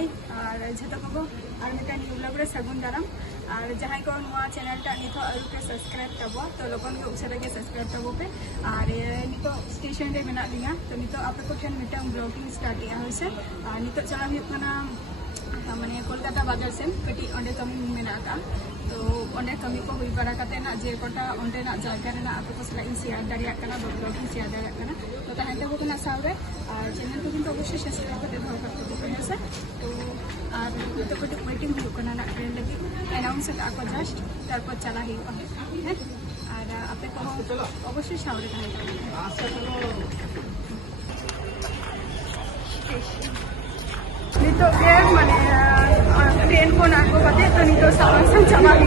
हाय और झटो को और मिटा न्यू ब्लॉग रे सगुन दाराम और जहां को नवा चैनल टा नितो अरु पे सब्सक्राइब तबो तो लोगन को उछरा के सब्सक्राइब तबो पे और नितो स्टेशन रे मेना लिया तो नितो आपे को ठन मिटा ब्लॉगिंग स्टार्ट या होसे और नितो चला हुई कना माने कोलकाता बाजार सेन कटी ओंडे कमी मेना का तो ओंडे कमी को हुई बड़ा कते ना जे कोटा ओंडे ना जायगा रे ना आपे को सला इन शेयर दारिया कना ब्लॉगिंग शेयर दारिया कना तो ताहते को ना सावरे और चैनल को किंतु अवश्य सब्सक्राइब करते भाव करते को है तो और तो कटी वेटिंग हो कना ना ट्रेन लगी अनाउंस का जस्ट तारपर चला ही है और आपे को अवश्य सावरे नितो के माने ट्रेन को ना को कते तो नितो सामान सन चला ही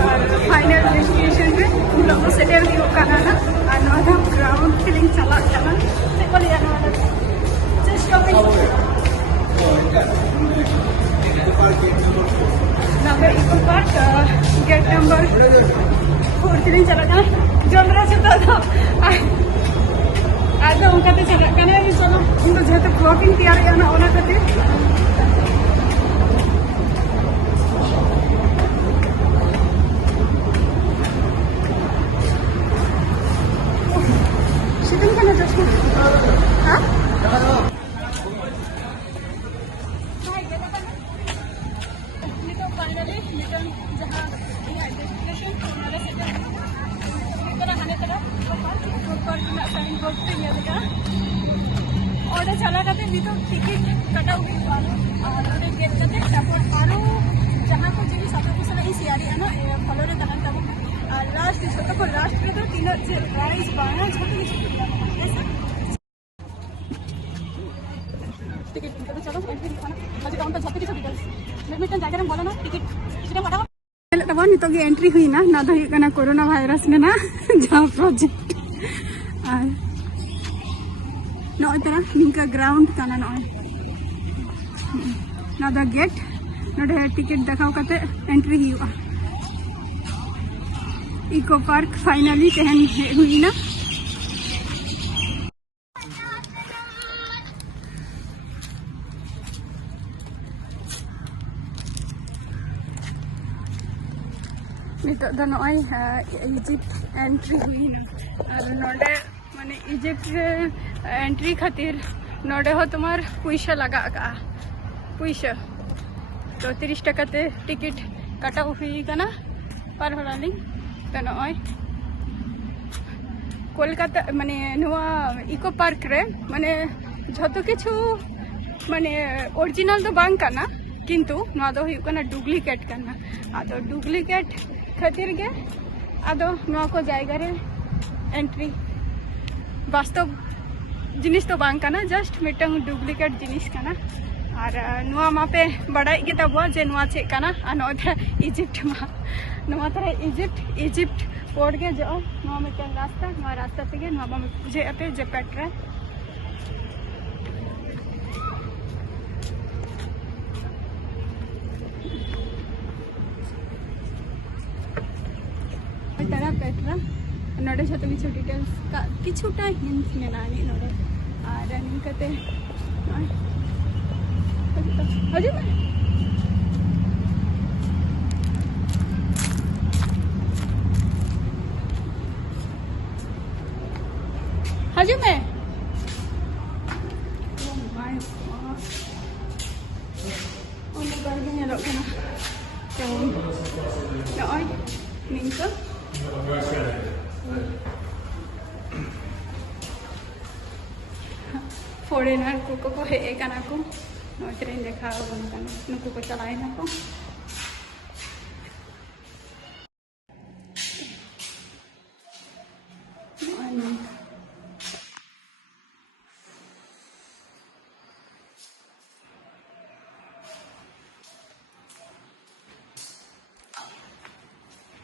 और फाइनल डेस्टिनेशन रे लोग सेटल ही कना ना और नोदा ग्राउंड फीलिंग चला चला से को लिया ना just stopping number eco park gate number 4 feeling चला का जो मेरा से था आज उनका ते चला कने चलो इनको जेते ब्लॉगिंग तैयार या ना ओना कते शिपिंग करना जस्ट हां ये तो फाइनली रिटर्न जहां ये डेस्टिनेशन हमारे से तरह आने तरह ऊपर ना साइन बोर्ड पे ये लगा और चला करते भी तो टिकट कटा हुई और गेट करते तापर आरो जहां को जिनिस आपको को सला इस यारी है ना फॉलो रे तनन तब लास्ट छोटा को लास्ट में तो तीन जे प्राइस बाना छोटी ऐसा टिकट तो चलो एंट्री दिखाना आज काउंटर जाते किसी डिटेल्स बैडमिंटन जाकर हम बोला ना टिकट सीधा हटाओ तब नितो गे एंट्री हुई ना ना दो कना कोरोना वायरस ने ना जहां प्रोजेक्ट और नॉय तरह निका ग्राउंड काना नॉय ना द गेट नोडे टिकट देखाव कते एंट्री हुआ इको पार्क फाइनली तहन हुई ना नितो द नॉय इजिप्ट एंट्री हुई ना और नोडे माने इजिप्ट एंट्री खातिर नोडे हो तुम्हार पैसा लगा का पैसा तो 30 टका ते टिकट काटा हुई कना पर हलाली तो नॉय कोलकाता माने नवा इको पार्क रे माने झतो किछु माने ओरिजिनल तो बांग कना किंतु नवा दो हुई कना डुप्लीकेट कना आदो डुप्लीकेट खातिर के आदो नवा को जायगा रे एंट्री वास्तव जिनिस तो बांग कना जस्ट मिटंग डुप्लीकेट जिनिस कना और नवा मापे बड़ाई के तब जे नवा चे कना आ नोदा इजिप्ट मा नवा तरह इजिप्ट पोर्ट के जो नवा मिटंग रास्ता तेगे नवा मा जे अपे जे पेट्रा तरह पेट्रा नोडे छतो किछु डिटेल्स का किछुटा हिंट्स मेनानी नोडे और निकते हजू में हजू में ओ माय गॉड ओने गाड़ी ने लोकना तो नॉय निंका फॉरेनर को हे कना को ट्रेन देखा नुकु को चलाए ना को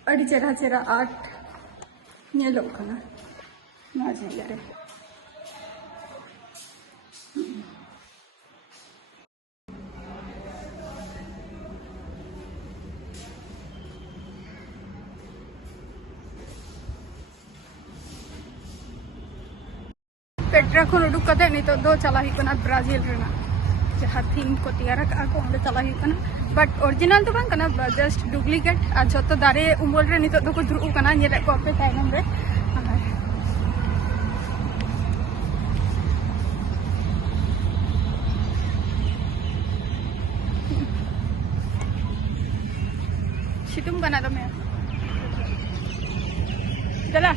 अड़ी चेरा चेरा आर्ट नेलोग कना ना जाएगा रे पेट्रा खन उडुक कते नितो दो चला ही कना ब्राजील रेना जहाँ थीम को तैयार को अंदर चला बट ओरिजिनल तो बांग कना जस्ट डुप्लीकेट और जो दारे उमल रे नितो दो को दुरुब कना नेले को पे तायनम रे सितुंग कना दमे चला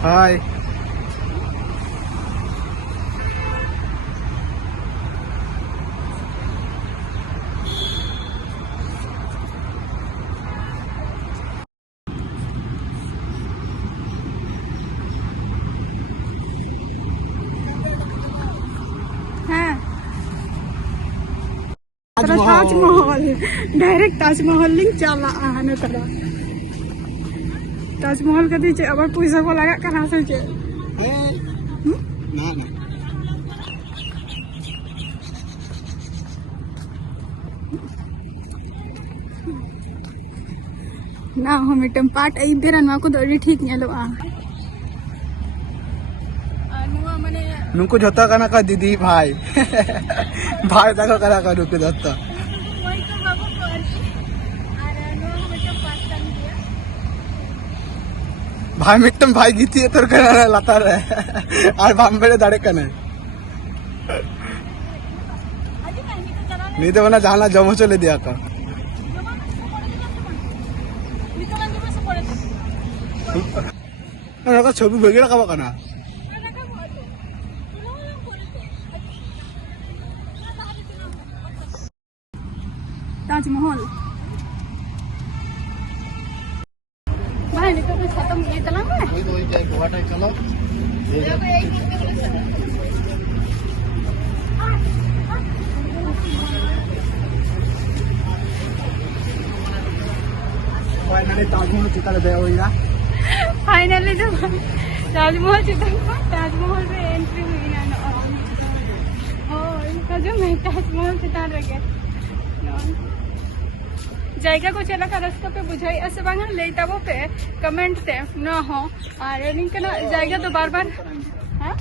हाय ताजमहल डायरेक्ट ताजमहल लिंक चला आने तरा ताजमहल का दी अब पैसा को लगा कहाँ से चे ना हम मिटम पार्ट आई बेरा ना को दौड़ी ठीक नहीं लो नुको जोता कना का दीदी भाई भाई तक करा का नुको जोता भाई मिट्टम भाई गीती है तोर कना लातार है और बाम्बे दाड़े कने नहीं तो बना जाना जमो चले दिया का ना छवि बेगे रखा कना ताजमहल भाई निकल के खत्म ये चला है वही तो जाए गोवाटा चलो फाइनली ताजमहल चिता ले होई ना फाइनली जो ताजमहल चिता ताजमहल रे एंट्री हुई ना ओ इनका जो मैं ताजमहल चिता रखे जायगा को चला का रास्ता पे बुझाई ऐसे बांगा लेता वो पे कमेंट ते ना हो और लिंक ना जायगा तो बार बार हाँ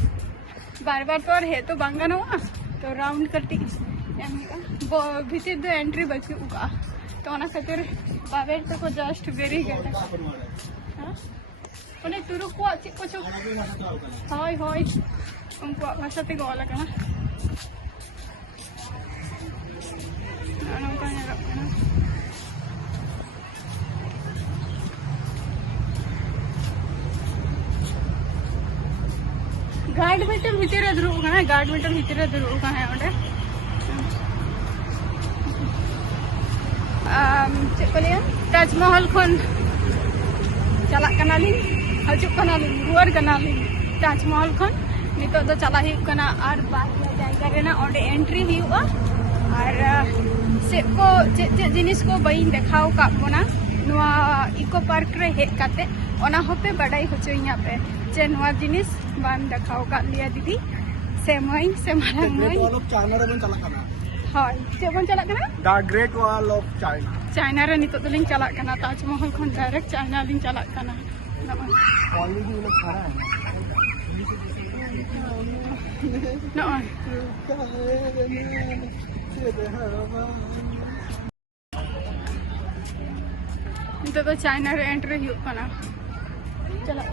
बार बार तो और है तो बांगा ना हुआ तो राउंड करती भीतर दो एंट्री बची उगा तो ना खातिर बाबेर तो को जस्ट वेरी गए हाँ उन्हें तुरु को अच्छी कुछ हाय हाय उनको भाषा ते गोला करना ना उनका नहीं रखना गार्ड मीटर भीतर दुरुब कना गार्ड मीटर भीतर दुरुब कना ओंडे चेक को लिया ताजमहल खन चला कना ली हजु कना ली रुआर कना ली ताजमहल खन नितो दो चला ही कना और बात जायगा रेना ओंडे एंट्री हुआ और से को जे जिनिस को बई देखाव का बोना नुआ इको पार्क रे हेज काते ओना होपे बडाई होचोइया पे जे नुआ जिनिस बाम देखाव का लिया दीदी से मई से मारंग मई लोग चाइना रे बन चला कना हाय जे बन चला कना the great wall of China China रे नितो तो लिंग चला कना ताजमहल खन डायरेक्ट चाइना लिंग चला कना ऑलरेडी वो लोग खड़ा है ना नितो तो चाइना रे एंट्री हुई कना चला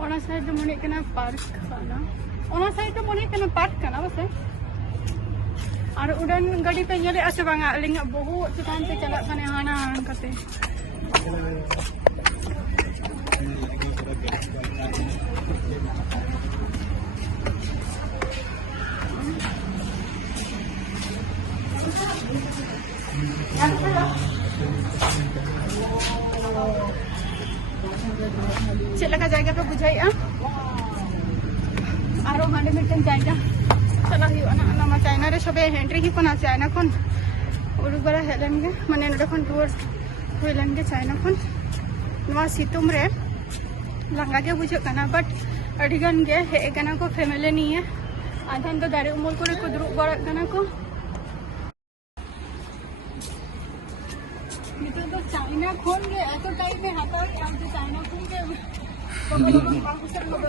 ओना साइड तो मने कना पार्क कना ओना साइड तो मने कना पार्क कना बस और उड़न गाड़ी पे ये आसे बांगा लिंग बहुत चितान पे चला कने हाना करते चल लगा जाएगा तो बुझाइए आरो हांडे मिटन जाएगा चला हुआ ना नामा चाइना रे सबे एंट्री ही कोना चाइना खन उडुक बरा हेलेन गे माने नडे खन टूर हुइलेन गे चाइना खन नवा सितुम रे लंगा के बुझे कना बट अडिगन गे हे कना को फैमिली नहीं है आधन तो दारे उमर को दुरुब बरा कना को नितो तो चाइना खोन गे एतो टाइप में हाता अब जो चाइना खोन गे तो लोग पाकिस्तान लोग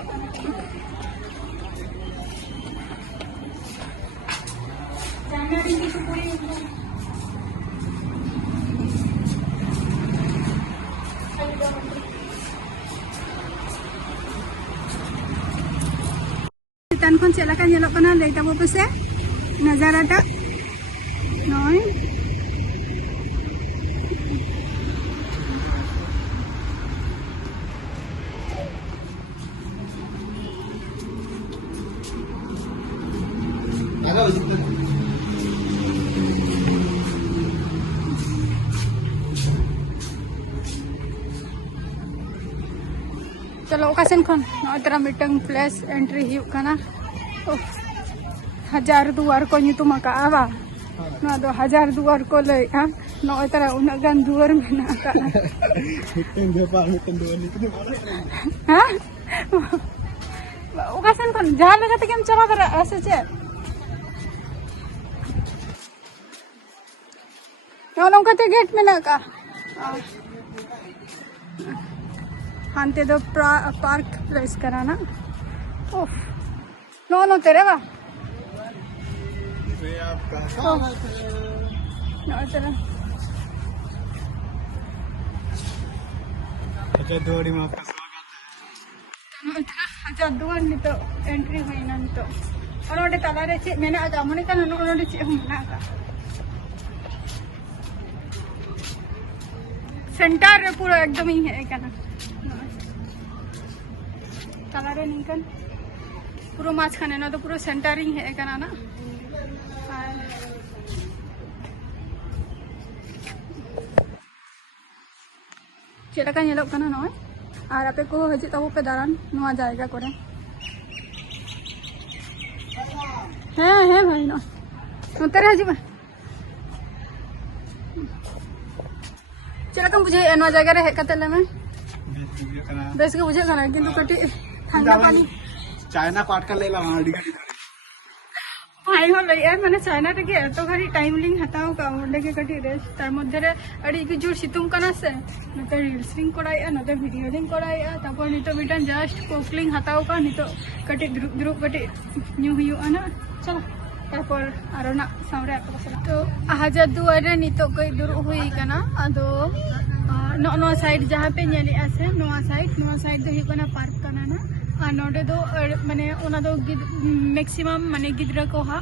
चाइना री की पूरी tan kon chela kan nyelok kana lei tabo pese nazara ta noi चलो ओकासन खन नोतरा मिटंग प्लेस एंट्री हिउ कना 1000 दुआर को nyutum aka awa no do 1000 दुआर को ले हा नोतरा उना गान दुआर मेना का मिटंग देपा मिटंग दुआर नि हा ओकासन खन जहां लगा ते केम चला दरा ऐसे छे नो कते गेट मेना का हांते दो पार्क प्लेस कराना ओफ नो तेरे वा नो तेरा अच्छा दोड़ी में आपका स्वागत है अच्छा दुआर नि तो एंट्री हुई ना तो और ओडे तला रे चे मैंने आज अमने का नो ओडे चे हम ना का सेंटर रे पूरा एकदम ही है kana तला रे निकन पूरा माछ खाने ना तो पूरा सेंटरिंग है कना ना चेला का nyelok kana noy ar ape ko hajit tabo pe daran noa jayega kore है भाई ना उतर हजी में चला कम बुझे नोa जगह रे हेकते ले में बेस के बुझे कना किंतु कटी ठंडा पानी चाइना को अटका लेला हाडी गाड़ी भाई हो लई माने चाइना टे के तो घरी टाइम लिंग हताओ का ओंडे के कटी रेस्ट तार मध्य रे अड़ी की जोर सितुम कना से नते रील्स लिंग कोडाई नते वीडियो लिंग कोडाई तापर नितो मिटन जस्ट कोकलिंग हताओ का नितो कटी ग्रुप कटी न्यू हुयु आना चलो तापर आरो ना सामरे आतो तो हाजार दुआर रे नितो कोई दुरु हुई कना आदो नो साइड जहां पे नेली आसे नो साइड दो हिकना पार्क कना ना और नोडे दो माने ओना दो मैक्सिमम माने गिद्रा को हा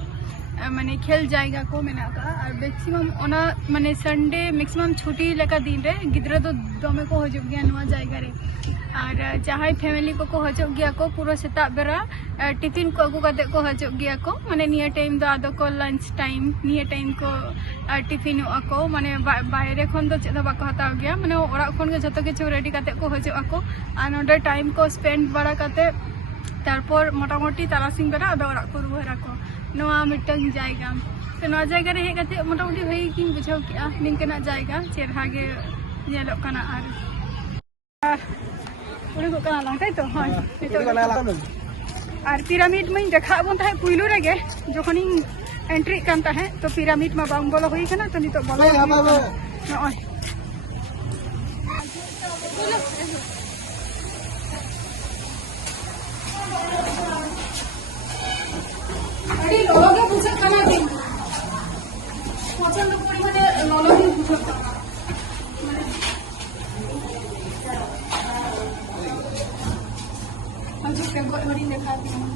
माने खेल जाएगा को मेना का और मैक्सिमम ओना माने संडे मैक्सिमम छुट्टी लेका दिन रे गिद्रा दो दमे को हजो गया नवा जाएगा रे और जहां फैमिली को हजो गया को पूरा सेता बेरा टिफिन को अगु कते को हजो गया को माने निया टाइम दो आदो को लंच टाइम निया टाइम को टिफिन को माने बाहरे खन दो चेदा बाको हताव गया माने ओरा खन के जतो किछु रेडी कते को हजो को और नोडे टाइम को स्पेंड बड़ा कते तारपर मोटामोटी तारासिंग बेरा आदो ओरा को रुवारा को नवा मिटंग जाएगा तो नवा जायगा रे हेकते मोटामोटी भाई कि बुझाव किया निंकना जाएगा चेरहा गे नेलोक कना और उड़ी को कना लांग तो हां और पिरामिड में देखा बन थाय पुइलु रेगे जखन एंट्री कानता है तो पिरामिड में बांग बोलो हुई कना तो नितो बोलो नय अरे लोगे बुझे कना दिन पसंद परिमाणे लोगे बुझे आज के बड़ी दिखाती हूं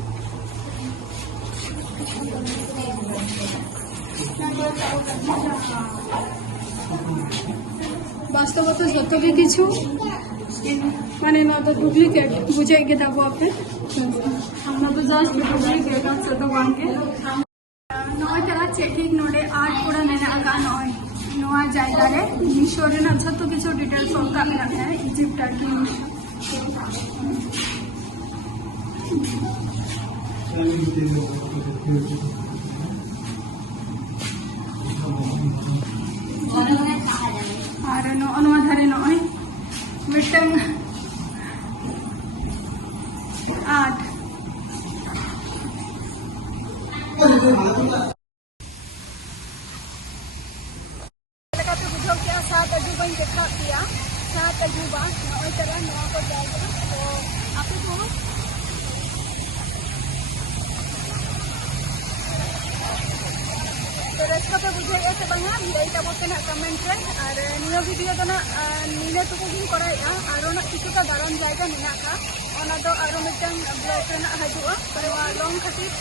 वास्तव तो जत भी किछु माने ना तो डुप्लीकेट बुझे के दाबो आपे हम तो जस्ट डुप्लीकेट से तो वांग के नॉय तेरा चेकिंग नोडे आर्ट पूरा मैंने आका नॉय नवा जायगा रे मिशो रेना झतो किछु डिटेल्स ओलका मेना है इजिप्ट टर्की और नवा धारे नय मिटंग आठ बुझो क्या 7 अजूबा देखा दिया 7 अजूबा नय तरह नवा को जाएगा तो आप को तो रस्ता पे बुझे से बंगा लई तबो के ना कमेंट रे और नियो वीडियो तो ना नीले तो कुकिंग कराया और ना किछु का दारन जायगा मेना का ओना दो आरो मिटन ब्लॉग रे ना हजुआ पर लॉन्ग खातिर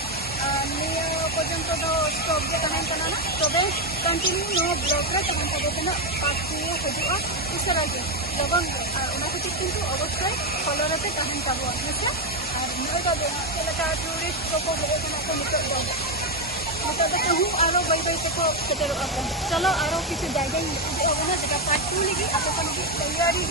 नियो पर्यंत दो स्टॉप के तहन तना ना तबे कंटिन्यू नो ब्लॉग रे तहन तबे के ना पाखी हजुआ उसरा के लगन और ओना खातिर किंतु अवश्य फॉलो रहते तहन तबो अच्छा और नियो का लका टूरिस्ट को बहुत ना को निकल दो तो कहूँ आरो बै बै तक सेटेल चलो आरो किसी जगह जगह पार्ट 2 लगी आप तैयारी